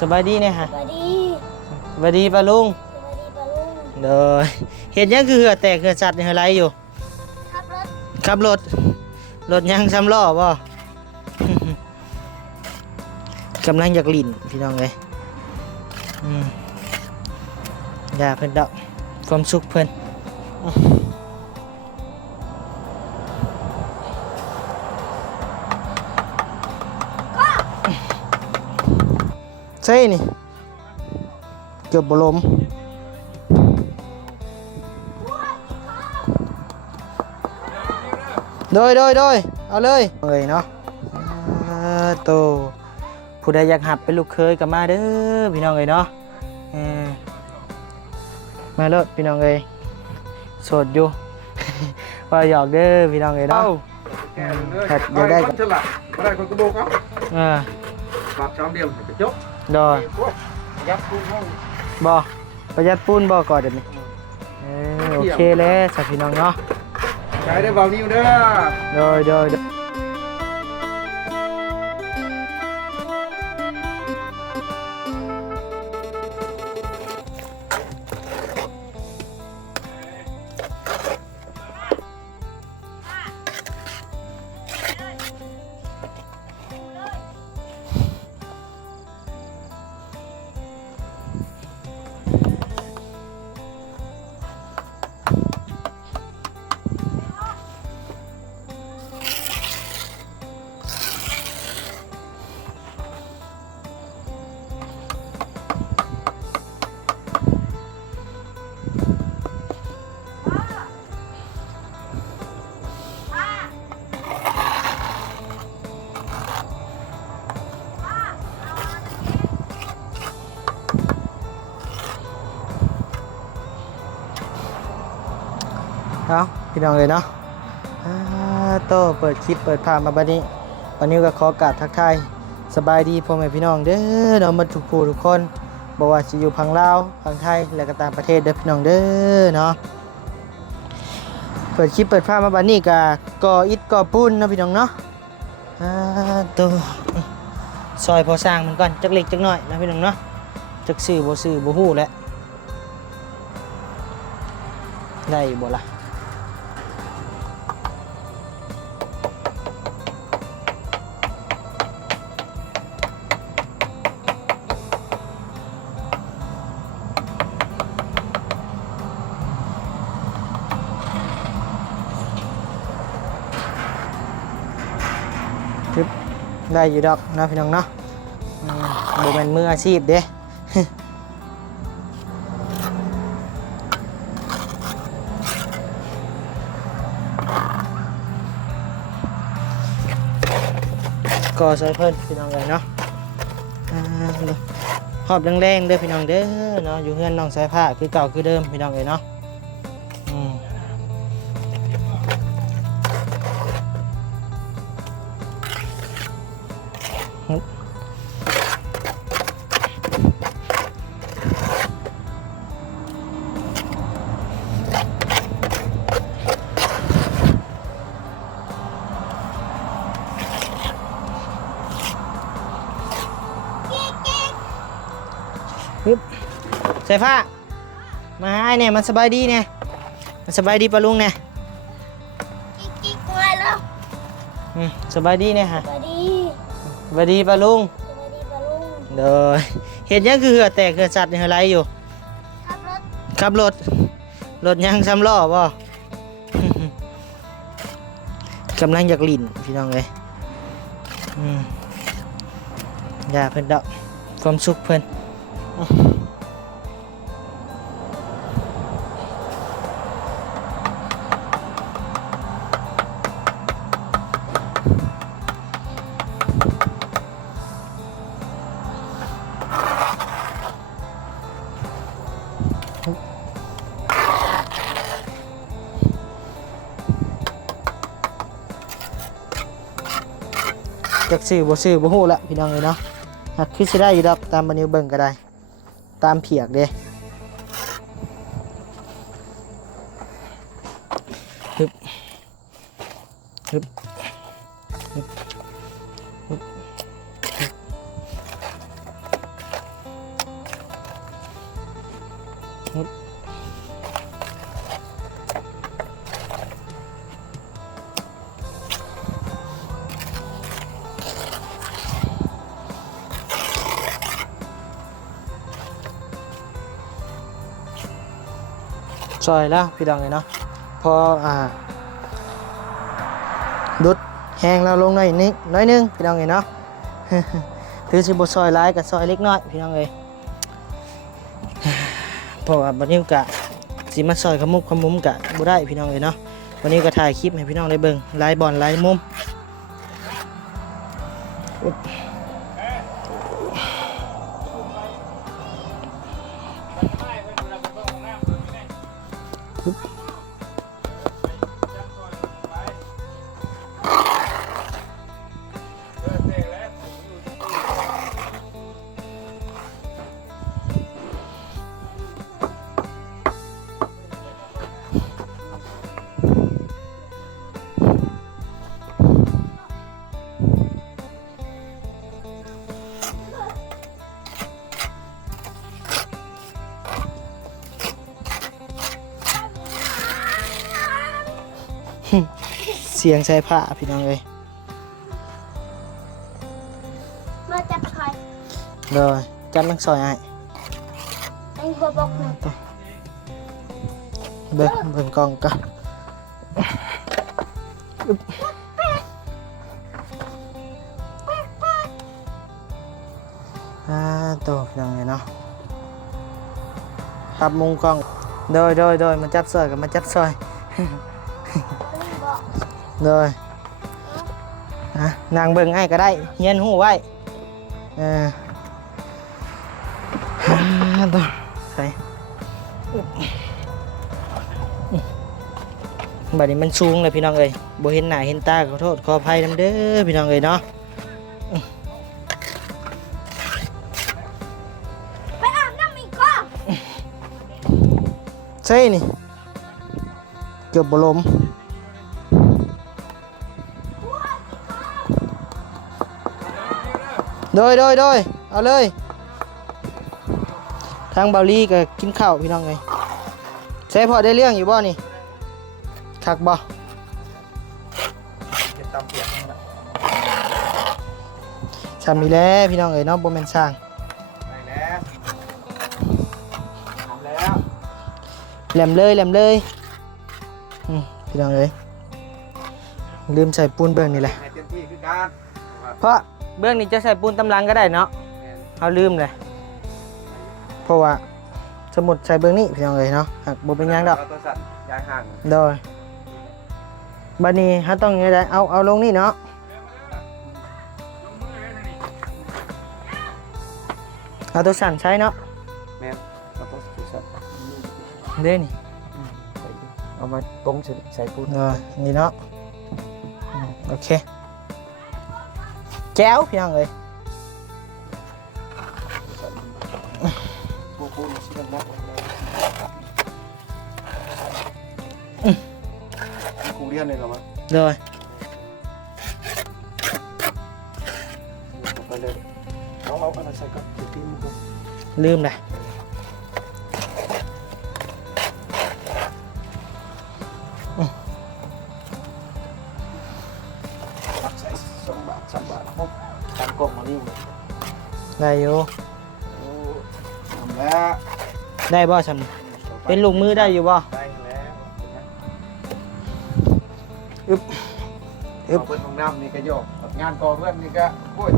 สบายดีเนี่ยฮะสวัสดีสบายดีปะลุงสวัสดีปะลุงเด้อเห็นยังคือเหือแตกเหือสัตว์ในอะไรอยู่ขับรถขับรถยังซ้ำล้อบ่ กำลังอยากลิ่นพี่น้องเลยอย่าเพิ่นดอกความสุขเพิ่นใช่นี่เกือบบลมโดยเอาเลยเนาะโตผู้ใดอยากหับเป็นลูกเคยก็มาเด้อพี่น้องเอ้ยเนาะมาเลยพี่น้องเอ้ยโสดอยู่ ว่าหยอกเด้อพี่น้องเอ้ยเนาะครับอยากได้ก็ฉลาดได้คนกระโดดเอาปรับช้อมเดียวจะจบดอยับปูนห้อง บ่ประหยัดปูนบ่ก่อนเดี๋ยวนี้โอเคแล้วสักพี่น้องเนาะใช้ได้เบานิ้วเด้อโดยเอาพี่น้องเลยเนาะโตเปิดคลิปเปิดภาพมาบัดนี้วันนี้ก็ขอกราบทักทายสบายดีพ่อแม่พี่น้องเด้อเนาะมาทุกผู้ทุกคนบอกว่าสิอยู่พังลาวพังไทยและก็ต่างประเทศเด้อพี่น้องเด้อเนาะเปิดคลิปเปิดภาพมาบัดนี้ก็ก่ออิฐก่อปูนเนาะพี่น้องเนาะโตซอยพอสร้างมันก่อนจักเล็กจักน้อยนะพี่น้องเนาะจักซื้อบ่ฮู้แหละได้บ่ล่ะได้อยู่ดอกนะพี่น้องเนาะบ่แม่นมืออาชีพเด้ ก็ใส่เพิ่นพี่น้องเลยเนาะหอบแรงๆเด้อพี่น้องเด้อเนาะอยู่เฮือนน้องสายผ้าคือเก่าคือเดิมพี่น้องเลยเนาะใส่ผ้ามาให้เนี่ยมันสบายดีเนี่ยมันสบายดีปะลุงเนี่ยกิ๊กมาแล้วสบายดีเนี่ยฮะสวัสดีสบายดีปะลุงสวัสดีปะลุงเด้อเห็นยังคือเหือแตกเหือสัตว์ในอะไรอยู่ขับรถยังซ้ำล้อบ่ กำลังอยากลิ่นพี่น้องเลยอย่าเพิ่นดอกความสุขเพิ่นจักซื้อบ่ฮู้ละพี่น้องเลยเนาะหากคือสิได้อยู่ดอกตามบันนิวเบิ่งก็ได้ตามเพียกเด้ฮึบฮึบฮึบฮึบ ซอยแล้วพี่น้องเลยเนาะพอดุดแห้งแล้วลงหน่อยนิดน้อยนึงพี่น้องเลยเนาะ ถือสิบ่ซอยหลายกับซอยเล็กน้อยพี่น้องเลยเพราะว่าบัดนี้กะสิมาซอยขมุกขมุมกะบ่ได้พี่น้องเลยเนาะวันนี้ก็ถ่ายคลิปให้พี่น้องได้เบิ่งหลายบอลหลายมุมเสียงใส่ผ้าพี่น้องเลย มาจับใคร rồi chăm nước sỏi ai ไอ้บัวบอกหนึ่ง bên bên con cả tổ rằng này nó tập mông con rồi mà chắp sỏi cả mà chắp sỏi ลุงบอก rồi nàng bừng ai cả đây hiên hú vậy rồi thấyบัดนี้มันสูงเลยพี่น้องเอ้ยบ่เห็นหน้าเห็นตาขอโทษขออภัยนำเด้อพี่น้องเอ้ยเนาะ ไปอาบน้ำอีกก่อน ใช่นี่เกือบบ่ล้มโดยเอาเลยทางเบาลีก็กินข้าวพี่น้องเอ้ยใช่พอได้เรื่องอยู่บ่นี่คักบ่ เก็บตามเปียกนั่นแหละ ชามีแล้วพี่น้องเอ้ยเนาะบ่แม่นสร้าง ได้แล้วทำแล้ว แหลมเลยพี่น้องเอ้ยลืมใส่ปูนเบื้องนี่แหละ ให้เต็มที่คือการ เพราะเบื้องนี้จะใส่ปูนตำลังก็ได้เนาะเอาลืมเลยเพราะว่าสมุดใส่เบื้องนี้พี่น้องเอ้ยเนาะหากบ่เป็นหยังดอก ตัวสั่นย้ายห่าง โดยบัดนี้เฮาต้องยังไงเอาลงนี่เนาะเอาตัวสั่นใช้เนาะ แม่นเอาตัวสั่น เด้นี่ เอามาตรงใส่ปูน นี่เนาะโอเคแก้วพี่น้องเอ้ย ปูนชิ้นนั้นกูเรียนเลยเหรอวะ โดย ไปเลยเอาอะไรใส่ก่อนเดี๋ยวทิ้งมันก่อน ลืมเลย ใส่2 บาท 3 บาทปุ๊บตั้งกล้องมานี่เลย ได้อยู่ โอ้ทำแล้ว ได้บ่ฉันเป็นลูกมือได้อยู่บ่ ได้แล้ว อึบ เอาเพื่อนของน้ำนี่ก็โยกงานก่อเพื่อนนี่ก็โอ้ย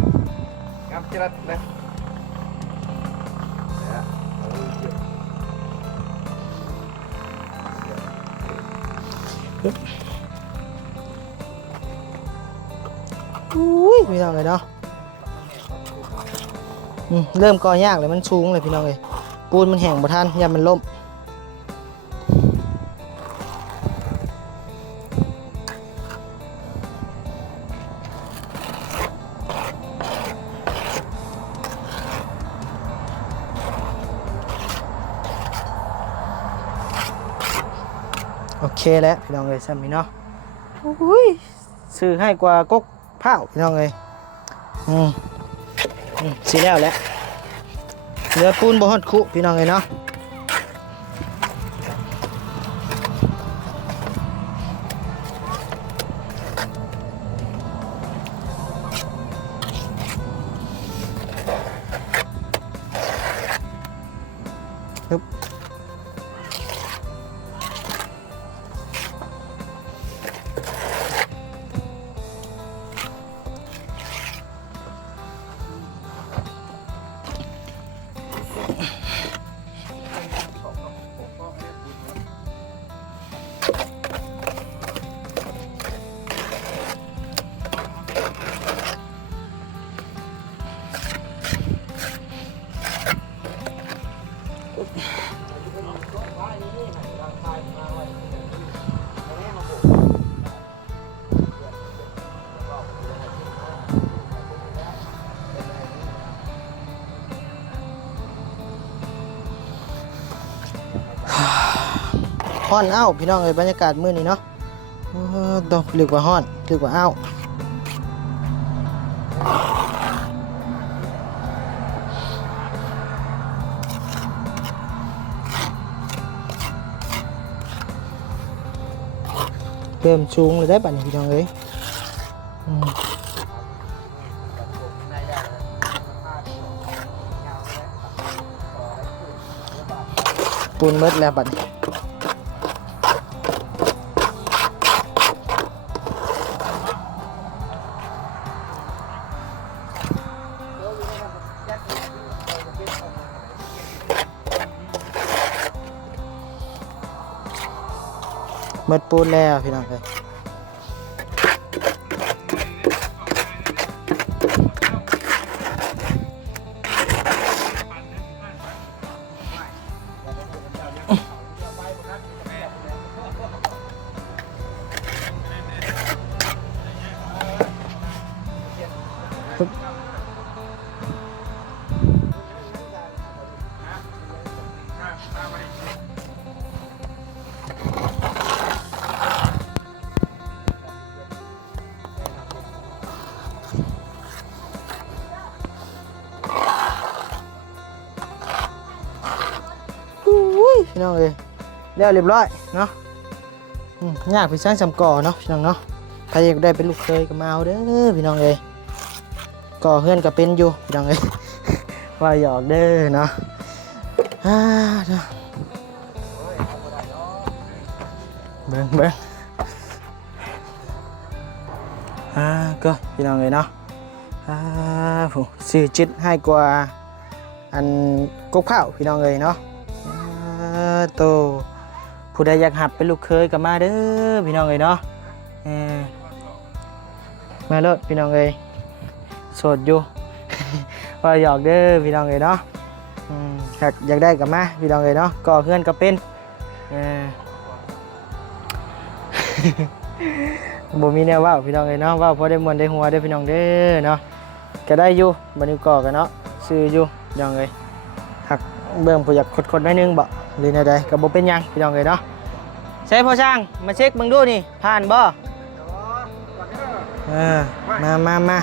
งานจิรัตนะเอาเยอะ อุ้ยพี่น้องเลยเนาะเริ่มก่อยากเลยมันสูงเลยพี่น้องเลยปูนมันแห้งบ่ทันอย่ามันล่มโอเคแล้วพี่น้องเลยซ้ำพี่เนาะอุ้ยซื้อให้กว่ากกเผาพี่น้องเลยสิแล้วแหละเหลือปูนบ่ฮอดคุพี่น้องเลยเนาะ ฮ้อนอ้าวพี่น้องเอ้ยบรรยากาศมื้อนี้เนาะต้องเรียกว่าฮ้อนเรียกว่าอ้าวเริ่มสูงเลยได้บัดนี้พี่น้องเอ้ยปูนเมดแล้วบัดนี้เมดปูนแล้วพี่น้องเอ้ยพี่น้องเอ้ยแล้วเรียบร้อยเนาะยากพี่ช่างจำก่อเนาะพี่น้องเนาะใครอยากได้เป็นลูกเคยก็มาเอาเด้อพี่น้องเอ้ยก่อเฮือนก็เป็นอยู่พี่น้องเอ้ย ว่าหยอกเด้อเนาะเนาะเบิ่งก็พี่น้องเอ้ยเนาะผู้ซื้อจิตให้กว่าอันกบข้าวพี่น้องเอ้ยเนาะโตผู้ใดอยากหับเป็นลูกเคยก็มาเด้อพี่น้องเอ้ยเนาะมาเลยพี่น้องเอ้ยโสดอยู่ ว่าหยอกเด้อพี่น้องเอ้ยเนาะอยากได้ก็มาพี่น้องเอ้ยเนาะก่อเฮือนก็เป็นบ่มีแนวว่าวพี่น้องเอ้ยเนาะว่าวพอได้มวนได้หัวได้พี่น้องเด้อเนาะก็ได้อยู่บัดนี้ก่อกันเนาะซื้ออยู่พี่น้องเอ้ยหักเบิ่งผู้อยากขดๆหน่อยนึงบ่หรือแนวใดก็บ่เป็นหยังพี่น้องเอ้ยเนาะใช่พ่อช่างมาเช็คเบิ่งดูนี่ผ่านบ่มา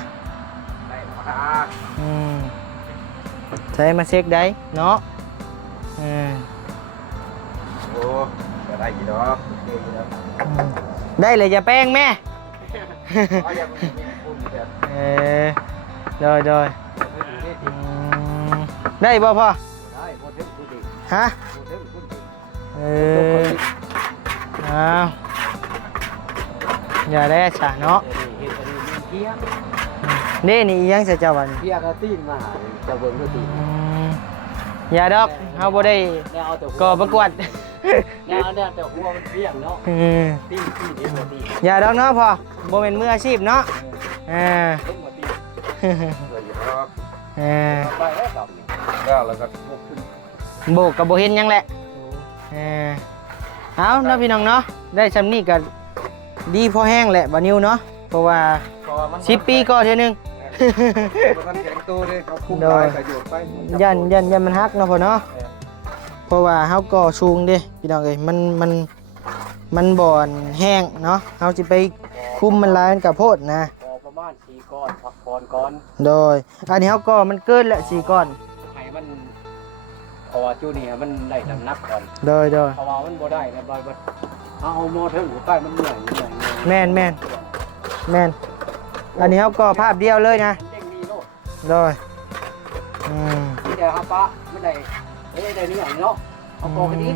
ใช้มาเช็คได้เนาะโอ้จะได้กี่ดอกได้เลยจะแป้งแม่โดยได้บ่พ่อฮะอย่าได้ฉะเนาะนี่ยังจะเจ้าวันเพียกตีนมาจะเบิ่งก็ตีนอย่าดอกเฮาบ่ได้ก่อประกวดเนี่ยแต่หัวมันเพียงเนาะตีนนี่บ่ตีนอย่าดอกเนาะพ่อบ่เป็นมืออาชีพเนาะไปแล้วดอกนี่แล้วก็บกขึ้นโบกกับบ่เห็นหยังแหละเอาเนาะพี่น้องเนาะได้ซำนี้ก็ดีพอแห้งแหละบ่นิวเนาะเพราะว่า10 ปีก็เท่านึงมันแข็งตัวเลยเขาคุ้มได้ประโยชน์ไปยันมันฮักเนาะพ่อเนาะเพราะว่าเฮาก่อสูงเด้พี่น้องเอ้ยมันบ่อนแห้งเนาะเฮาสิไปคุมมันหลายมันก็โพดนะประมาณ4ก้อนพักก่อนโดยอันนี้เฮาก่อมันเกินละ4ก้อนให้มันเพราะว่าจูนี่มันได้น้ำหนักก่อนโดยเพราะว่ามันบ่ได้แล้วบ่เอาโมเตอร์หัวใต้มันเหนื่อยแม่นอันนี้เฮาก่อภาพเดียวเลยนะโดยนี่เดี๋ยวครับป้าไม่ได้นี่อย่างเนาะเอาโกกันอีก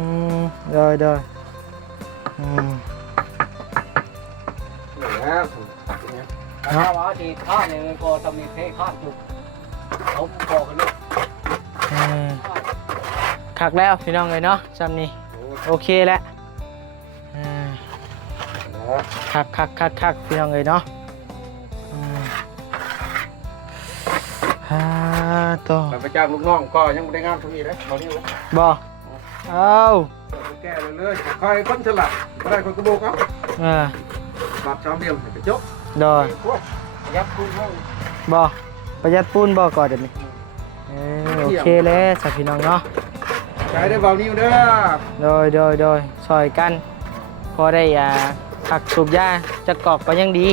โดยถ้าว่าที่ข้าเนี่ยก็จะมีเพข้าจุกเขาโกกันเลยคักแล้วพี่น้องเลยเนาะจำนี่โอเคแล้วคักพี่น้องเลยเนาะต่อไปจ้างลูกน้องก็ยังไม่ได้งานทุกทีเลยตอนนี้บ่เอาแก้เรื่อยๆใครคนฉลาดอะไรคนกระโดดครับบาดช้ำเดียวไปจบโดยประหยัดปูนบ่ประหยัดปูนบ่ก่อนเดี๋ยวนี้โอเคแล้วสักพี่น้องเนาะ ใจได้เบานิ้วเด้อ โดยซอยกัน พอได้ผักสูบยาจะกอกก็ยังดี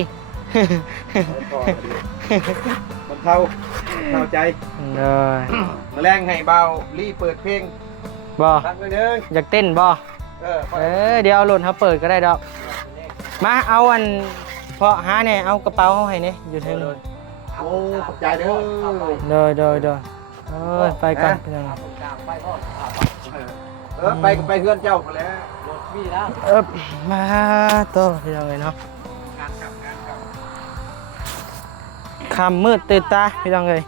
มันเท่าใจ เลย มาแรงให้เบารีเปิดเพลง บ่ ทักไปเด้อ อยากเต้นบ่ เดี๋ยวเอาหล่นเขาเปิดก็ได้ดอกมาเอาอันเพาะหาเนี่ยเอากระเป๋าเขาให้เนี่ยอยู่ถึง โอ้ขอบใจเด้อ โดยไปกันพี่น้อง ไปก็ไปเพื่อนเจ้าไปแล้ว มาโตพี่น้องเลยเนาะคำมืดตื่นตาพี่น้องเลย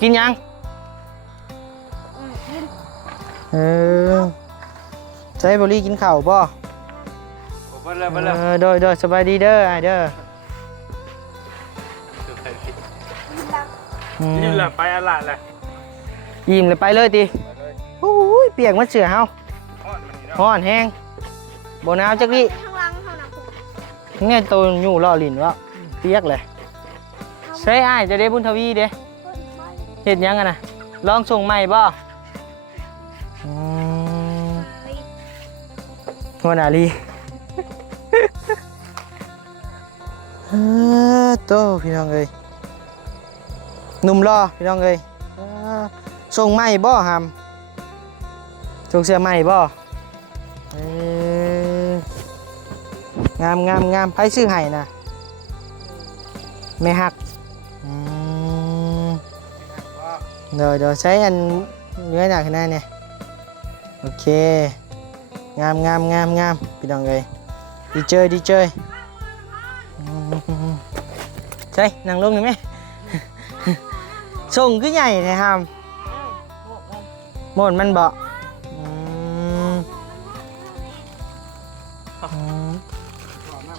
กินยังใช้บุรีกินข้าวบ่โดยสบายดีเด้อไอเด้อ นี่แหละไปอะไรแหละ ยิ้มเลยไปเลยติโอ้ยเปียกมันเสือเฮาฮ้อนแห้งบ่หนาวจักดิ ข้างหล่างเท่านั้นผม เนี่ยตัวอยู่ล่อลิ้นวะเปียกเลยใช่อ้ายจะได้บุญทวีเด้เฮ็ดหยังกันน่ะลองส่งใหม่บ่หัวหน้าลีโตพี่น้องเอ้ยหนุ่มรอพี่น้องเอ้ยส่งใหม่บ่หำส่งเสื้อใหม่บ่งามไผซื้อให้น่ะแม่ฮักเดี๋ยวใช้อันเนื้อหนักขนาดเนี่ยโอเคงามพี่น้องเอ้ยดีเจยใช่นั่งลงหน่อยไหมส่งคือใหญ่แท้ฮามหมดมันบ่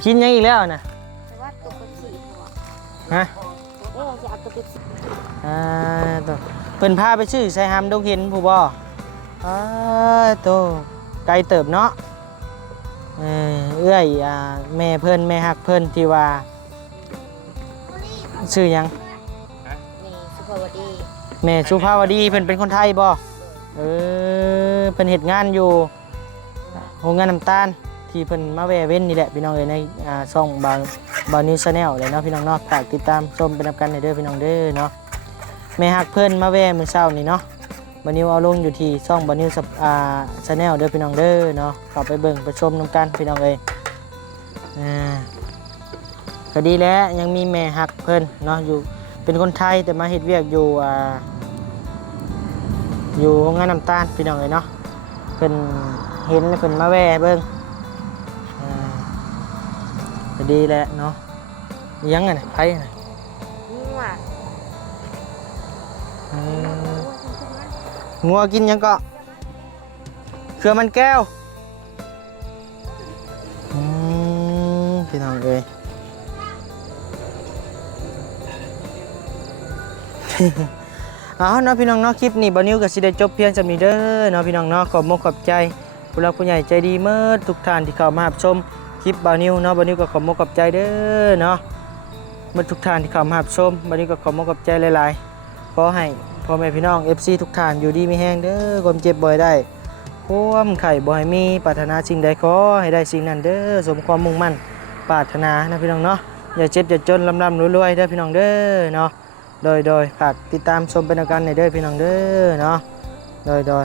กินยังอีกแล้วนะ แต่ว่าตัวกระสีหัว ฮะ จะเอาตัวกระสี ตัวเพิ่นพาไปชื่อใส่ฮามดงเห็นผู้บ่ตัวไกลเติบเนาะเอื้อยแม่เพิ่นแม่ฮักเพิ่นที่ว่าชื่อหยัง นี่สุภาวดี แม่สุภาวดีเพิ่นเป็นคนไทยบ่เพิ่นเฮ็ดงานอยู่โรงงานน้ำตาลที่เพิ่นมาแวะเว้นนี่แหละพี่น้องเอ้ยในช่องบาวนิวชาแนลเลยเนาะพี่น้องเนาะฝากติดตามชมเป็นนำกันเด้อพี่น้องเด้อเนาะแม่ฮักเพิ่นมาแวะมื้อเช้านี่เนาะบาวนิวเอาลงอยู่ที่ช่องบาวนิวชาแนลเด้อพี่น้องเด้อเนาะเข้าไปเบิ่งไปชมนำกันพี่น้องเอ้ยก็ดีแล้วยังมีแม่ฮักเพิ่นเนาะอยู่เป็นคนไทยแต่มาเฮ็ดเวียกอยู่โรงงานน้ำตาลพี่น้องเอ้ยเนาะเพิ่นเห็นแล้วเพิ่นมาแวะเบิ่งก็ดีแหละเนาะยังไงไผน่ะ งัวกินยังก็เครือมันแก้วพี่น้องเอ้ย เอาเนาะพี่น้องเนาะคลิปนี้บ่าวนิวก็สิได้จบเพียงสำนี้เด้อเนาะพี่น้องเนาะขอบมุกขอบใจผู้หลักผู้ใหญ่ใจดีเมื่อทุกท่านที่เข้ามารับชมคลิปบ่าวนิวเนาะบ่าวนิวก็ขอบมุกขอบใจเด้อเนาะเมื่อทุกท่านที่เข้ามารับชมบ่าวนิวก็ขอบมุกขอบใจหลายๆขอให้พ่อแม่พี่น้อง FC ทุกท่านอยู่ดีมีแห้งเด้อความเจ็บบ่อยได้ความไข่บ่ให้มีปรารถนาสิ่งใดขอให้ได้สิ่งนั้นเด้อสมความมุ่งมั่นปรารถนานะพี่น้องเนาะอย่าเจ็บอย่าจนลำรวยๆเด้อพี่น้องเด้อเนาะโดยฝากติดตามชมเป็นอาการในเด้อพี่น้องเด้อเนาะโดย